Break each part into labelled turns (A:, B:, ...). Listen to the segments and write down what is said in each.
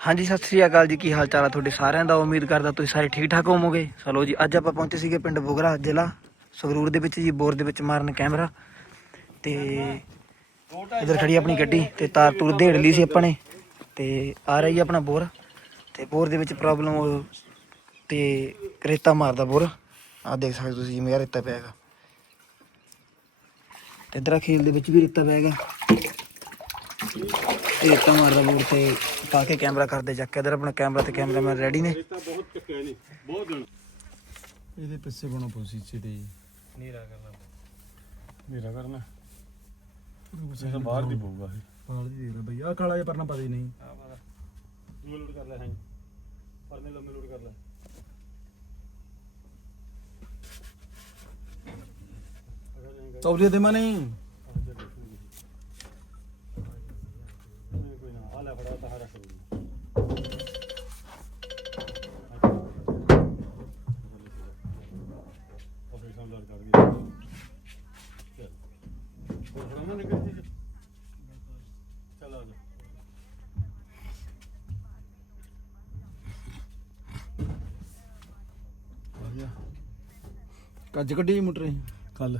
A: ਹਾਂਜੀ, ਸਤਿ ਸ੍ਰੀ ਅਕਾਲ ਜੀ। ਕੀ ਹਾਲ ਚਾਲ ਆ ਤੁਹਾਡੇ ਸਾਰਿਆਂ ਦਾ? ਉਮੀਦ ਕਰਦਾ ਤੁਸੀਂ ਸਾਰੇ ਠੀਕ ਠਾਕ ਹੋਵੋਗੇ। ਚਲੋ ਜੀ, ਅੱਜ ਆਪਾਂ ਪਹੁੰਚੇ ਸੀਗੇ ਪਿੰਡ ਬੁਗਰਾ ਜ਼ਿਲ੍ਹਾ ਸੰਗਰੂਰ ਦੇ ਵਿੱਚ ਜੀ, ਬੋਰ ਦੇ ਵਿੱਚ ਮਾਰਨ ਕੈਮਰਾ। ਤੇ ਇਧਰ ਖੜੀ ਆਪਣੀ ਗੱਡੀ ਤੇ ਤਾਰ ਤੂਰ ਦੇੜ ਲਈ ਸੀ ਆਪਾਂ ਨੇ। ਤੇ ਆ ਰਹੀ ਆਪਣਾ ਬੋਰ। ਤੇ ਬੋਰ ਦੇ ਵਿੱਚ ਪ੍ਰੋਬਲਮ ਤੇ ਰੇਤਾ ਮਾਰਦਾ ਬੋਰ। ਆ ਦੇਖ ਸਕਦੇ ਤੁਸੀਂ ਜਿਵੇਂ ਆਹ ਰੇਤਾ ਪਿਆ ਹੈਗਾ। ਤੇ ਇਧਰ ਖੇਲ ਦੇ ਵਿੱਚ ਵੀ ਰੇਤਾ ਪਿਆ ਹੈਗਾ। ਤੇ ਰੇਤਾ ਮਾਰਦਾ ਬੋਰ ਤੇ ਪਾ ਕੇ ਕੈਮਰਾ ਕਰਦੇ ਚੱਕ ਇਧਰ ਆਪਣਾ ਕੈਮਰਾ ਤੇ ਕੈਮਰਾਮੈਨ ਰੈਡੀ ਨੇ।
B: ਇਹਦੇ ਪਿੱਛੇ ਬਣਾ ਪੋਸੀ ਚਿੜੀ।
C: ਨੀਰਾ ਕਰਨਾ।
B: ਮੇਰਾ ਕਰਨਾ। ਇਹ ਤਾਂ ਬਾਹਰ ਦੀ ਪਊਗਾ ਇਹ।
D: ਪਾਲ ਦੀ ਦੇਖ ਲੈ ਬਈ ਆ ਕਾਲਾ ਜਿਹਾ ਪਰਨਾ ਪਤਾ ਹੀ ਨਹੀਂ।
C: ਆ ਪਤਾ
B: ਦੂਏ ਲੋਡ ਕਰ ਲੈ ਹਾਂ ਪਰਨੇ ਲੰਮੇ ਲੋਡ ਕਰ ਲੈ।
D: ਤੌਲੀਆ ਦੇ ਮਾ ਨਹੀਂ। ਕੱਜ ਕੱਢੀ ਮੋਟਰ ਇਹ।
B: ਕੱਲ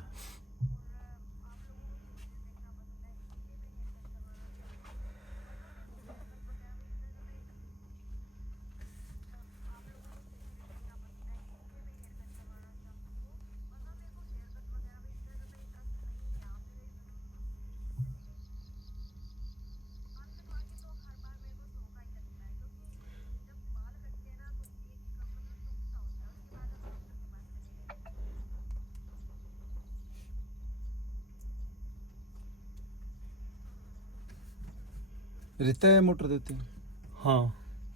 D: ਰੇਤਾ ਹੈ ਮੋਟਰ ਦੇ ਉੱਤੇ?
B: ਹਾਂ।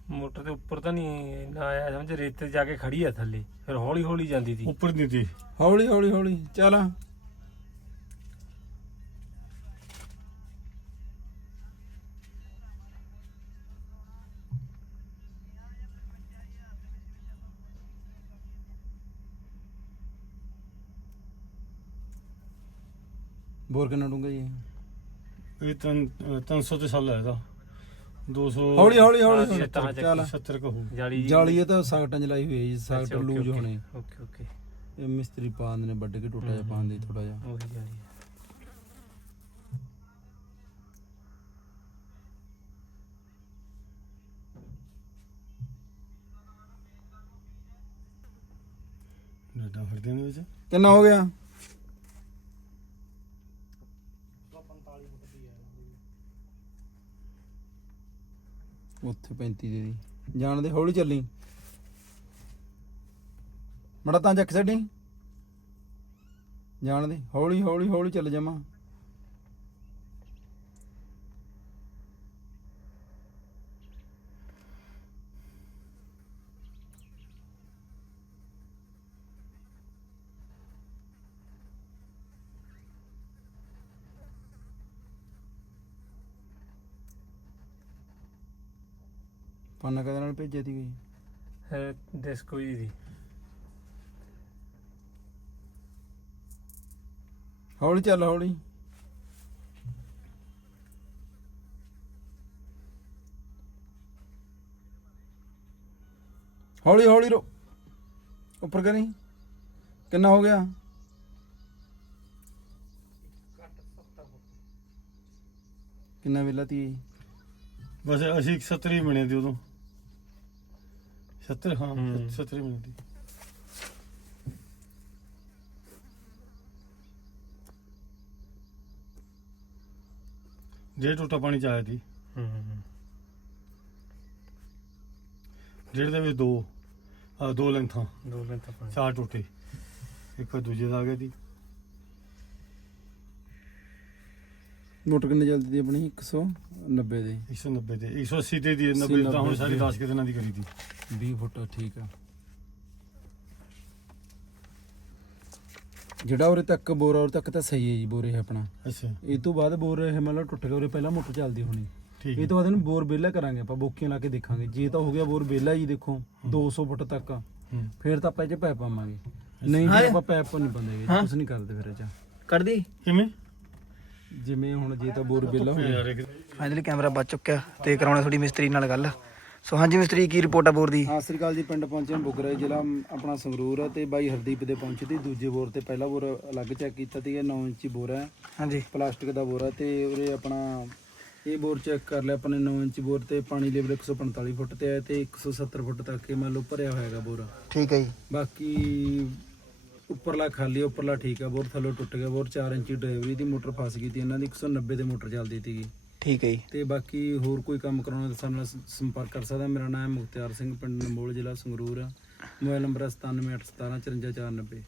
C: ਮੋਟਰ ਦੇ ਉੱਪਰ ਤਾਂ ਨਹੀਂ ਨਾ ਆਇਆ ਸਮਝ ਰੇਤੇ ਜਾ ਕੇ ਖੜੀ ਆ ਥੱਲੇ ਫਿਰ ਹੌਲੀ ਹੌਲੀ ਜਾਂਦੀ ਸੀ
B: ਉੱਪਰ ਨਹੀਂ ਦੀ
D: ਹੌਲੀ ਹੌਲੀ ਹੌਲੀ ਚੱਲ। ਬੋਰ ਕਿੰਨਾ ਡੂੰਗਾ ਜੀ
B: ਇਹ? ਤਾਂ 300 ਤੇ ਸਾਲ ਹੈ ਇਹਦਾ। 200
D: ਹੌਲੀ ਹੌਲੀ ਹੌਲੀ। ਚੱਲ
B: 70 ਕਹੂ
C: ਜਾਲੀ ਜੀ-
D: ਜਾਲੀ ਇਹ ਤਾਂ ਸਾਗਟਾਂ ਚ ਲਾਈ ਹੋਈ ਹੈ ਜੀ
C: ਅੱਛਾ, ਓਕੇ,
D: ਲੂਜ
C: ਓਕੇ,
D: ਹੋਣੇ।
C: Okay okay.
D: ਇਹ ਮਿਸਤਰੀ ਪਾ ਦਿੰਦੇ ਨੇ ਵੱਢ ਕੇ ਟੁੱਟਾ ਜਿਹਾ ਪਾਉਂਦੇ ਥੋੜਾ ਜਿਹਾ।
C: ਉਹੀ ਜਾਲੀ ਆ।
B: ਡਾਟਾ ਫੜਦੇ ਨੇ ਵਿੱਚ।
D: ਕਿੰਨਾ ਹੋ ਗਿਆ? ਉੱਥੇ 35 ਦੇ ਦੀ। ਜਾਣ ਦੇ ਹੌਲੀ ਚੱਲੀ। ਮੜਾ ਤਾਂ ਚੱਕ ਛੱਡੀ। ਜਾਣ ਦੇ ਹੌਲੀ ਹੌਲੀ ਹੌਲੀ ਚੱਲ ਜਾਵਾਂ ਪਾਨਾ ਕਦੇ ਨਾਲ ਭੇਜਿਆ ਤੀ ਗਈ
C: ਇਹ ਡਿਸਕੋ ਜੀ ਦੀ
D: ਹੌਲੀ ਚੱਲ ਹੌਲੀ। ਹੌਲੀ ਹੌਲੀ ਰੋ। ਉੱਪਰ ਕਰੀ। ਕਿੰਨਾ ਹੋ ਗਿਆ? ਕਿੰਨਾ ਵੇਲਾ ਤੀ?
B: ਬਸ ਅਸੀਂ 70 ਹੀ ਬਣੇ ਦੀ ਉਦੋਂ। 70 ਹਾਂ
C: ਹੂੰ।
B: 70 ਬਣੇ ਦੀ ਡੇਢ ਟੋਟਾ ਪਾਣੀ ਚ ਆਇਆ ਸੀ।
C: ਹੂੰ
B: ਡੇਢ ਦੇ ਵਿੱਚ ਦੋ ਆ ਦੋ ਲੈਂਥਾਂ।
C: ਦੋ ਮਿੰਟ ਪਾਣੀ।
B: ਚਾਰ ਟੋਟੇ। ਇੱਕ ਦੂਜੇ ਦਾ ਆ ਗਿਆ ਸੀ
D: ਮੋਟਰ ਕਿੰਨੇ ਚੱਲਦੀ ਤੀ ਆਪਣੀ? 190 ਦੀ।
B: 190 ਤੇ 180 ਤੇ ਦੀ 90 ਤਾਂ ਹੁਣ ਸਾਰੀ 10 ਕਿ ਦਿਨਾਂ ਦੀ ਕਰੀ ਦੀ।
D: 20 ਫੁੱਟ ਠੀਕ ਆ। ਜਿਹੜਾ ਉਰੇ ਤੱਕ ਬੋਰ ਉਰੇ ਤੱਕ ਤਾਂ ਸਹੀ ਹੈ ਜੀ ਬੋਰ ਇਹ ਆਪਣਾ।
B: ਅੱਛਾ।
D: ਇਹ ਤੋਂ ਬਾਅਦ ਬੋਰ ਇਹ ਮਤਲਬ ਟੁੱਟ ਗਿਆ ਉਰੇ ਪਹਿਲਾਂ ਮੋਟਰ ਚੱਲਦੀ ਹੋਣੀ।
B: ਠੀਕ
D: ਇਹ ਤੋਂ ਬਾਅਦ ਇਹਨੂੰ ਬੋਰ ਬੇਲਾ ਕਰਾਂਗੇ ਆਪਾਂ ਬੋਕੀਆਂ ਲਾ ਕੇ ਦੇਖਾਂਗੇ। ਜੇ ਤਾਂ ਹੋ ਗਿਆ ਬੋਰ ਬੇਲਾ ਜੀ ਦੇਖੋ 200 ਫੁੱਟ ਤੱਕ। ਫਿਰ ਤਾਂ ਆਪਾਂ ਇਹ ਚ ਪੈਪ ਪਾਵਾਂਗੇ। ਨਹੀਂ ਫਿਰ ਆਪਾਂ ਪੈਪ ਨਹੀਂ ਪਾਉਂਦੇ ਕੁਝ ਨਹੀਂ ਕਰਦੇ ਫਿਰ ਇਹ ਚ।
A: ਕੱਢਦੀ
B: ਕਿਵੇਂ?
D: ਜਿਵੇਂ ਹੁਣ ਜੇ ਤਾਂ ਬੋਰ ਬੇਲਾ ਹੋ ਗਿਆ।
A: ਫਾਈਨਲੀ ਕੈਮਰਾ ਬਚ ਚੁੱਕਿਆ ਤੇ ਕਰਾਉਣਾ ਥੋੜੀ ਮਿਸਤਰੀ ਨਾਲ ਗੱਲ। ਸੋ ਹਾਂਜੀ ਮਿਸਤਰੀ ਕੀ ਰਿਪੋਰਟ ਆ ਬੋਰ ਦੀ?
D: ਸਤਿ ਸ੍ਰੀ ਅਕਾਲ ਜੀ ਪਿੰਡ ਪਹੁੰਚੇ ਹਾਂ ਬੁਗਰਾ ਜ਼ਿਲ੍ਹਾ ਆਪਣਾ ਸੰਗਰੂਰ ਹੈ ਤੇ ਬਾਈ ਹਰਦੀਪ ਦੇ ਪਹੁੰਚੇ ਤੇ ਦੂਜੇ ਬੋਰ ਤੇ ਪਹਿਲਾ ਬੋਰ ਅਲੱਗ ਚੈੱਕ ਕੀਤਾ ਤੇ ਇਹ 9 ਇੰਚੀ ਬੋਰ ਹੈ
A: ਹਾਂਜੀ।
D: ਪਲਾਸਟਿਕ ਦਾ ਬੋਰ ਹੈ ਤੇ ਉਰੇ ਆਪਣਾ ਇਹ ਬੋਰ ਚੈੱਕ ਕਰ ਲਿਆ ਆਪਣੇ 9 ਇੰਚੀ ਬੋਰ ਤੇ ਪਾਣੀ ਲੈਵਲ 145 ਫੁੱਟ ਤੇ ਹੈ ਤੇ 170 ਫੁੱਟ ਤੱਕ ਇਹ ਮੰਨ ਲਓ ਭਰਿਆ ਹੋਇਆ ਹੈਗਾ ਬੋਰ।
A: ਠੀਕ ਹੈ ਜੀ।
D: ਬਾਕੀ ਉੱਪਰਲਾ ਖਾਲੀ ਹੈ, ਉੱਪਰਲਾ ਠੀਕ ਹੈ ਬੋਰ ਥੱਲੋਂ ਟੁੱਟ ਗਿਆ ਬੋਰ 4 ਇੰਚੀ ਡਰਾਈਵਰੀ ਦੀ ਮੋਟਰ ਫਸ ਗਈ ਤੀ ਇਹਨਾਂ ਦੀ 190 ਤੇ ਮੋਟਰ ਚੱਲਦੀ ਸੀਗੀ।
A: ਠੀਕ ਹੈ ਜੀ।
D: ਤੇ ਬਾਕੀ ਹੋਰ ਕੋਈ ਕੰਮ ਕਰਾਉਣਾ ਤਾਂ ਸਾਡੇ ਨਾਲ ਸ- ਸੰਪਰਕ ਕਰ ਸਕਦਾ। ਮੇਰਾ ਨਾਮ ਹੈ ਮੁਖਤਿਆਰ ਸਿੰਘ, ਪਿੰਡ ਨੰਬੋਲ ਜ਼ਿਲ੍ਹਾ ਸੰਗਰੂਰ ਆ। ਮੋਬਾਈਲ ਨੰਬਰ ਹੈ 9781175490